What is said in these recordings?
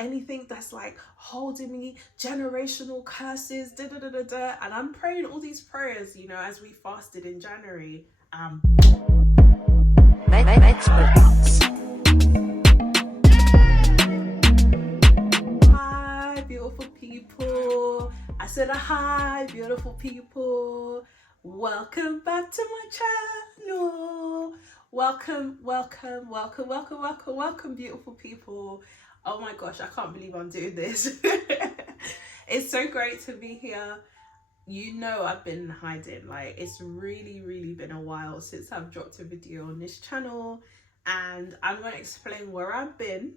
anything that's like holding me, generational curses, da da da da da. And I'm praying all these prayers, you know, as we fasted in January. Hi, beautiful people. I said hi, beautiful people. Welcome back to my channel. Welcome, beautiful people. Oh my gosh, I can't believe I'm doing this. It's so great to be here. You know, I've been hiding. Like, it's really been a while since I've dropped a video on this channel, and I'm going to explain where I've been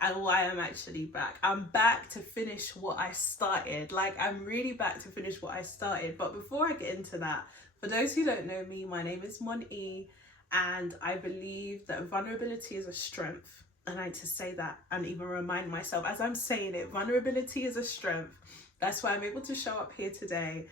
and why I'm actually back. I'm back to finish what I started. Like, I'm really back to finish what I started. But before I get into that, for those who don't know me, my name is Monty, and I believe that vulnerability is a strength. And I like to say that and even remind myself as I'm saying it, vulnerability is a strength. That's why I'm able to show up here today.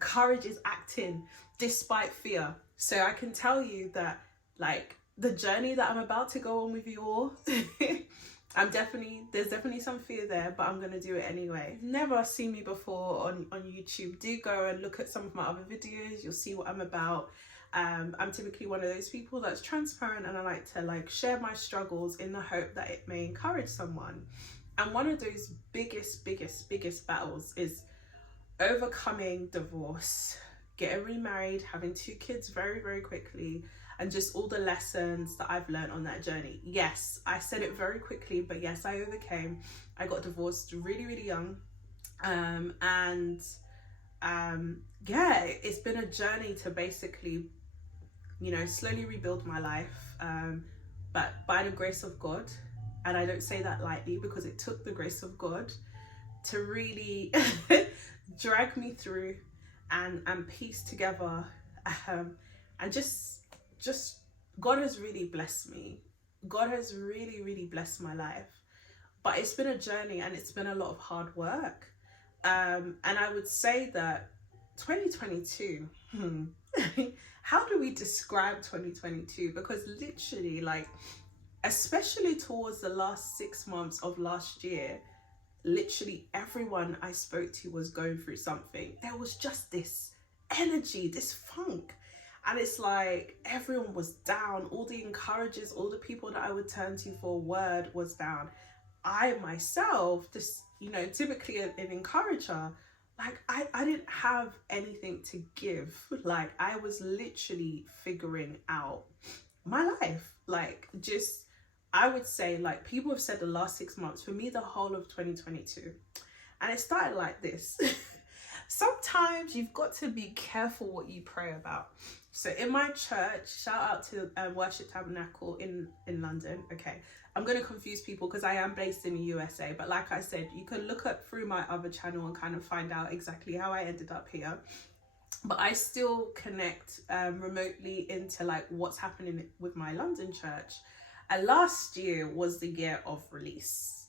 Courage is acting despite fear. So I can tell you that, like, the journey that I'm about to go on with you all, there's definitely some fear there, but I'm going to do it anyway. If you've never seen me before on YouTube, do go and look at some of my other videos. You'll see what I'm about. I'm typically one of those people that's transparent, and I like to share my struggles in the hope that it may encourage someone. And one of those biggest battles is overcoming divorce, getting remarried, having 2 kids very quickly, and just all the lessons that I've learned on that journey. Yes, I said it very quickly, but yes, I overcame. I got divorced really young. Yeah, it's been a journey to basically, you know, slowly rebuild my life, but by the grace of God. And I don't say that lightly, because it took the grace of God to really drag me through and piece together. And just God has really blessed me. God has really blessed my life. But it's been a journey, and it's been a lot of hard work. And I would say that 2022, how do we describe 2022? Because literally, like, especially towards the last 6 months of last year, literally everyone I spoke to was going through something. There was just this energy, this funk. And it's like everyone was down. All the encouragers, all the people that I would turn to for a word was down. I myself, just, you know, typically an encourager, like I didn't have anything to give. Like, I was literally figuring out my life. Like, just, I would say, like, people have said the last 6 months, for me, the whole of 2022. And it started like this. Sometimes you've got to be careful what you pray about. So in my church, shout out to Worship Tabernacle in London. Okay, I'm going to confuse people because I am based in the USA. But like I said, you can look up through my other channel and kind of find out exactly how I ended up here. But I still connect remotely into like what's happening with my London church. And last year was the year of release.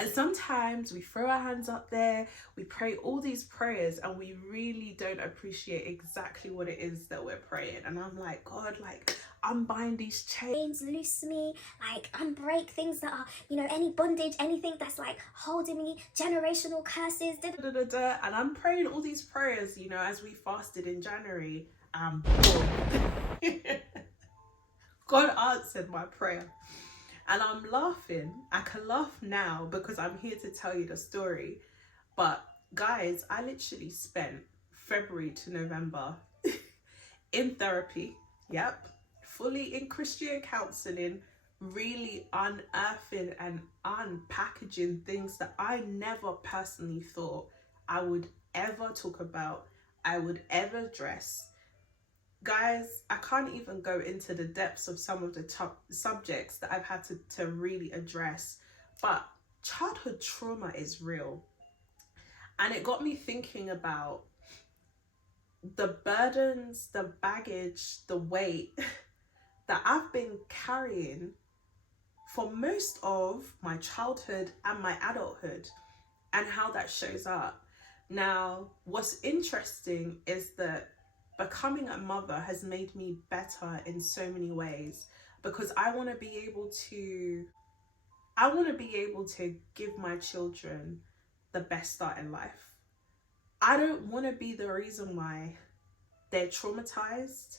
And sometimes we throw our hands up there, we pray all these prayers, and we really don't appreciate exactly what it is that we're praying. And I'm like, God, like, unbind these chains, loose me, like unbreak things that are, you know, any bondage, anything that's like holding me, generational curses, da, da, da, da. And I'm praying all these prayers, you know, as we fasted in January. God answered my prayer. And I'm laughing. I can laugh now because I'm here to tell you the story. But guys, I literally spent February to November in therapy. Yep. Fully in Christian counseling, really unearthing and unpackaging things that I never personally thought I would ever talk about, I would ever address. Guys, I can't even go into the depths of some of the top subjects that I've had to really address, but childhood trauma is real. And it got me thinking about the burdens, the baggage, the weight that I've been carrying for most of my childhood and my adulthood, and how that shows up. Now, what's interesting is that becoming a mother has made me better in so many ways. because I want to be able to give my children the best start in life. I don't want to be the reason why they're traumatized.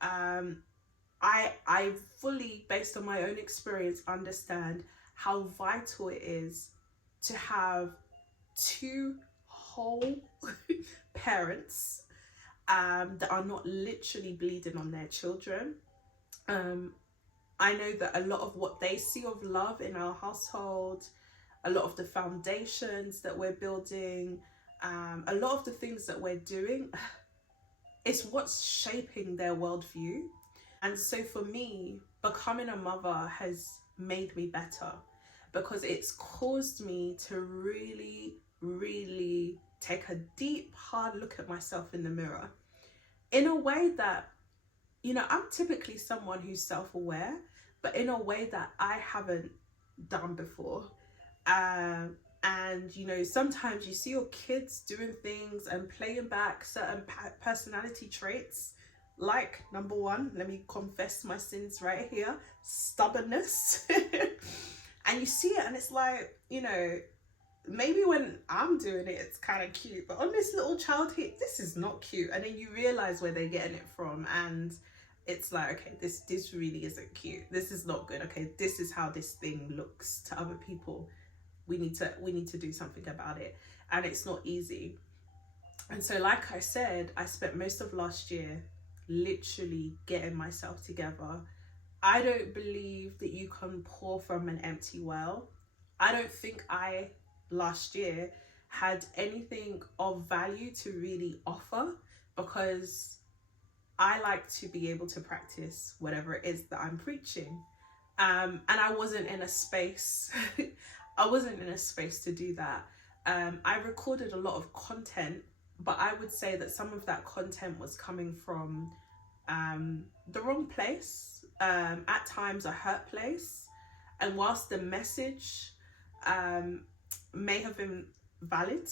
I fully, based on my own experience, understand how vital it is to have two whole parents that are not literally bleeding on their children. I know that a lot of what they see of love in our household, a lot of the foundations that we're building, a lot of the things that we're doing, it's what's shaping their worldview. And so for me, becoming a mother has made me better, because it's caused me to really, really take a deep, hard look at myself in the mirror in a way that, I'm typically someone who's self-aware, but in a way that I haven't done before. And sometimes you see your kids doing things and playing back certain personality traits, like, number one, let me confess my sins right here, stubbornness. And you see it and it's like, maybe when I'm doing it, it's kind of cute, but on this little child here, this is not cute. And then you realize where they're getting it from, and it's like, okay, this really isn't cute. This is not good. Okay, this is how this thing looks to other people. We need to do something about it, and it's not easy. And so, like I said, I spent most of last year literally getting myself together. I don't believe that you can pour from an empty well. I don't think I last year had anything of value to really offer, because I like to be able to practice whatever it is that I'm preaching. And I wasn't in a space to do that. I recorded a lot of content, but I would say that some of that content was coming from the wrong place, at times a hurt place. And whilst the message may have been valid,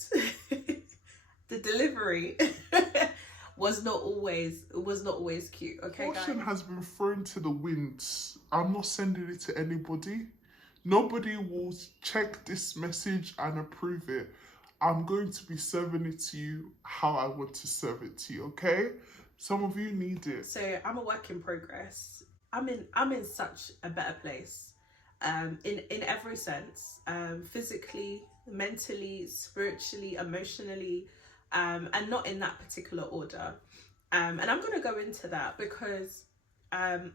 the delivery was not always cute. Okay, Caution guys? has been thrown to the winds. I'm not sending it to anybody. Nobody will check this message and approve it. I'm going to be serving it to you how I want to serve it to you, okay? Some of you need it. So I'm a work in progress. I'm in such a better place, in every sense, physically, mentally, spiritually, emotionally, and not in that particular order. And I'm going to go into that because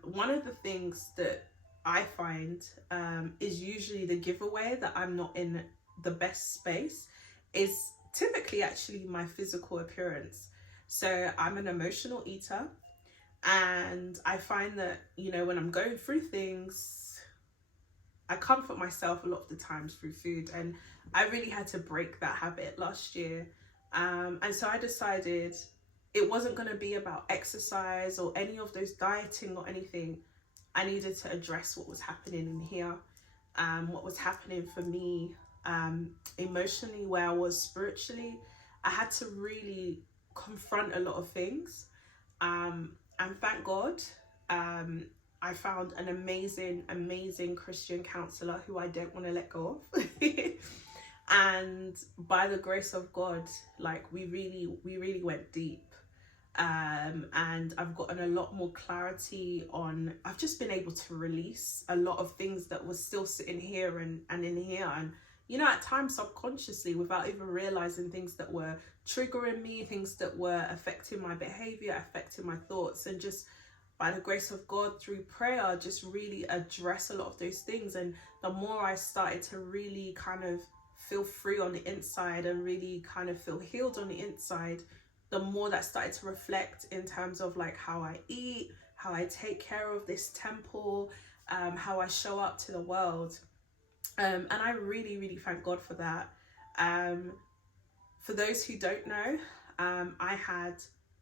one of the things that I find is usually the giveaway that I'm not in the best space is typically actually my physical appearance. So I'm an emotional eater, and I find that, when I'm going through things, I comfort myself a lot of the times through food, and I really had to break that habit last year. And so I decided it wasn't going to be about exercise or any of those dieting or anything. I needed to address what was happening in here, what was happening for me emotionally, where I was spiritually. I had to really confront a lot of things, and thank God I found an amazing Christian counselor who I don't want to let go of. And by the grace of God, like we really went deep. And I've gotten a lot more clarity on, I've just been able to release a lot of things that was still sitting here and in here, and at times subconsciously, without even realizing, things that were triggering me, things that were affecting my behavior, affecting my thoughts, and just by the grace of God through prayer, just really address a lot of those things. And the more I started to really kind of feel free on the inside and really kind of feel healed on the inside, the more that started to reflect in terms of like how I eat, how I take care of this temple, how I show up to the world. And I really thank God for that. For those who don't know, I had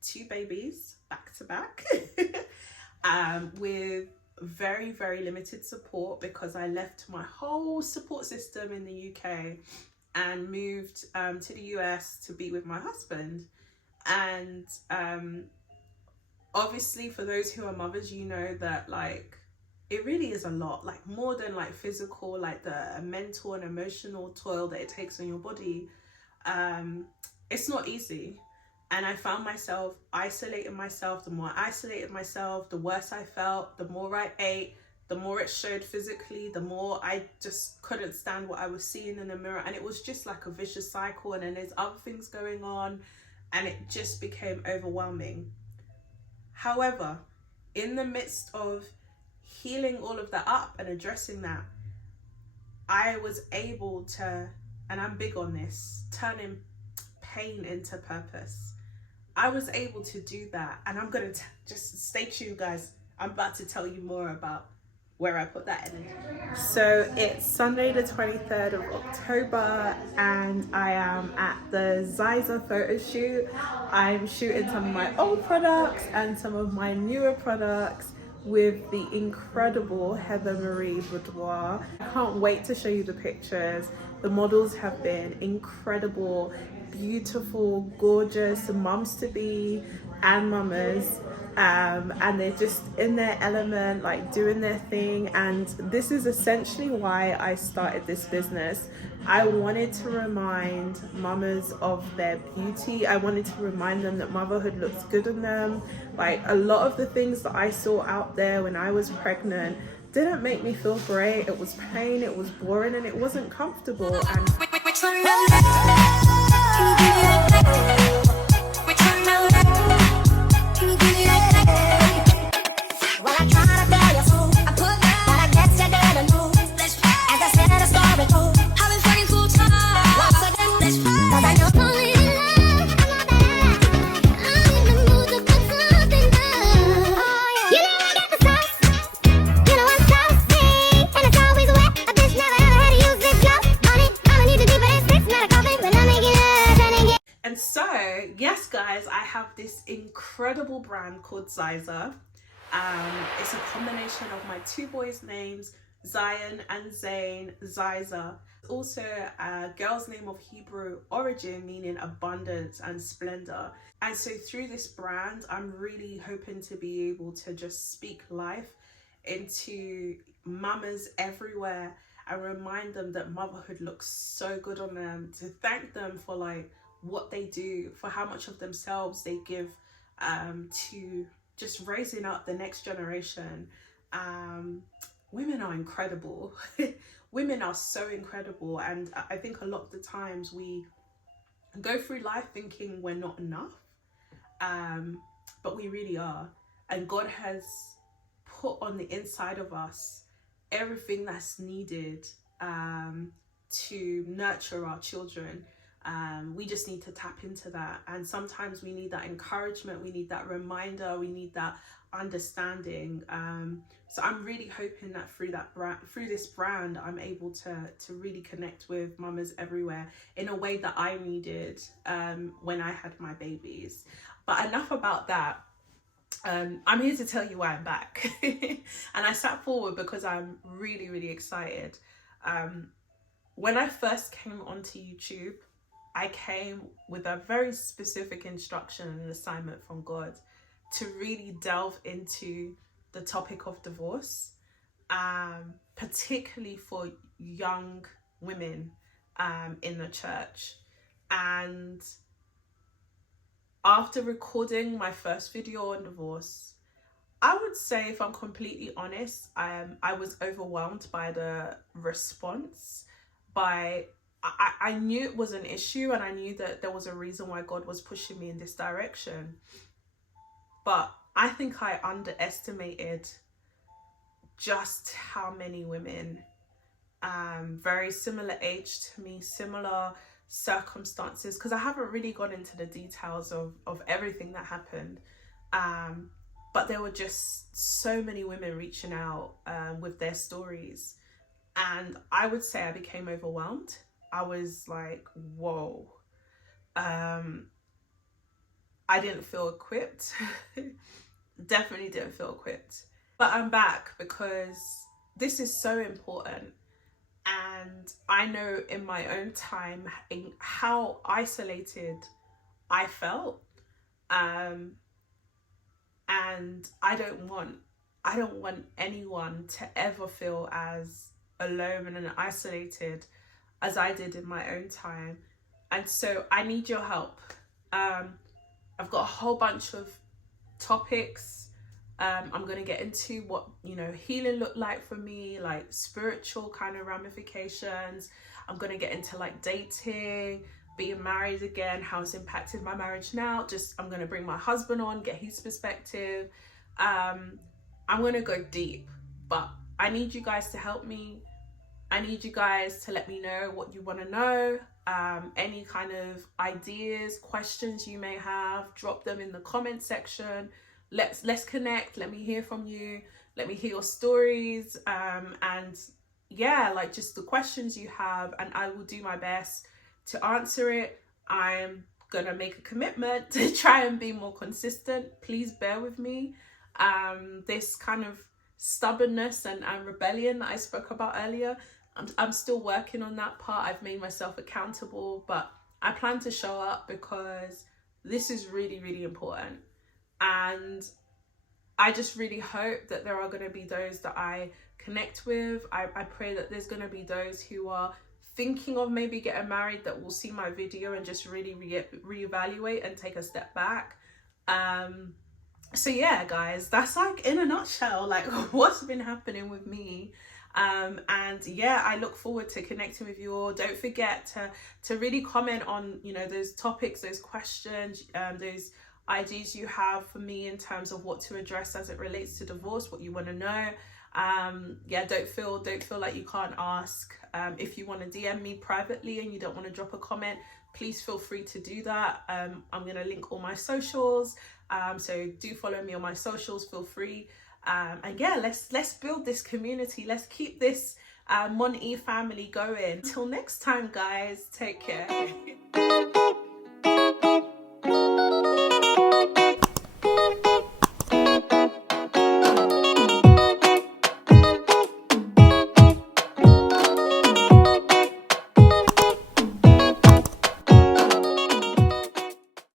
2 babies back to back with very limited support, because I left my whole support system in the UK and moved to the US to be with my husband. And obviously, for those who are mothers, that like it really is a lot, like more than like physical, like the mental and emotional toil that it takes on your body. It's not easy. And I found myself isolating myself. The more I isolated myself, the worse I felt. The more I ate, the more it showed physically, the more I just couldn't stand what I was seeing in the mirror. And it was just like a vicious cycle. And then there's other things going on, and it just became overwhelming. However, in the midst of healing all of that up and addressing that, I was able to, and I'm big on this, turning pain into purpose. I was able to do that, and I'm gonna just stay tuned, guys. I'm about to tell you more about where I put that energy. So it's Sunday the 23rd of October, and I am at the Ziza photo shoot. I'm shooting some of my old products and some of my newer products with the incredible Heather Marie Boudoir. I can't wait to show you the pictures. The models have been incredible, beautiful, gorgeous mums to be and mamas, and they're just in their element, like doing their thing. And this is essentially why I started this business. I wanted to remind mamas of their beauty. I wanted to remind them that motherhood looks good on them. Like, a lot of the things that I saw out there when I was pregnant didn't make me feel great. It was pain, it was boring, and it wasn't comfortable. And yes, guys, I have this incredible brand called Ziza. It's a combination of my two boys' names, Zion and Zayn, Ziza. Also a girl's name of Hebrew origin, meaning abundance and splendor. And so through this brand, I'm really hoping to be able to just speak life into mamas everywhere and remind them that motherhood looks so good on them, to thank them for like what they do, for how much of themselves they give to just raising up the next generation. Women are incredible. Women are so incredible, and I think a lot of the times we go through life thinking we're not enough, but we really are. And God has put on the inside of us everything that's needed to nurture our children. We just need to tap into that, and sometimes we need that encouragement, we need that reminder, we need that understanding. So I'm really hoping that through this brand, I'm able to really connect with mamas everywhere in a way that I needed when I had my babies. But enough about that. I'm here to tell you why I'm back. And I sat forward because I'm really, really excited. When I first came onto YouTube, I came with a very specific instruction and assignment from God to really delve into the topic of divorce, particularly for young women in the church. And after recording my first video on divorce, I would say, if I'm completely honest, I was overwhelmed by the response. I knew it was an issue, and I knew that there was a reason why God was pushing me in this direction. But I think I underestimated just how many women, very similar age to me, similar circumstances, because I haven't really gone into the details of everything that happened. But there were just so many women reaching out with their stories. And I would say I became overwhelmed. I was like, whoa. I didn't feel equipped. Definitely didn't feel equipped. But I'm back because this is so important. And I know in my own time how isolated I felt. And I don't want I don't want anyone to ever feel as alone and isolated as I did in my own time. And so I need your help. I've got a whole bunch of topics. I'm going to get into what, you know, healing looked like for me, like spiritual kind of ramifications. I'm going to get into like dating, being married again, how it's impacted my marriage now. I'm going to bring my husband on, get his perspective. I'm going to go deep, but I need you guys to help me. I need you guys to let me know what you want to know. Any kind of ideas, questions you may have, drop them in the comment section. Let's connect. Let me hear from you. Let me hear your stories. And yeah, like just the questions you have, and I will do my best to answer it. I'm gonna make a commitment to try and be more consistent. Please bear with me. This kind of stubbornness and rebellion that I spoke about earlier, I'm still working on that part. I've made myself accountable, but I plan to show up because this is really, really important. And I just really hope that there are going to be those that I connect with. I pray that there's going to be those who are thinking of maybe getting married that will see my video and just really reevaluate and take a step back. So yeah, guys, that's like in a nutshell, like what's been happening with me. And yeah, I look forward to connecting with you all. Don't forget to really comment on, you know, those topics, those questions, those ideas you have for me in terms of what to address as it relates to divorce, what you want to know. Yeah, don't feel like you can't ask. If you want to DM me privately and you don't want to drop a comment, please feel free to do that. I'm going to link all my socials. So do follow me on my socials, feel free. And yeah, let's build this community. Let's keep this Mon E family going. Till next time, guys, take care.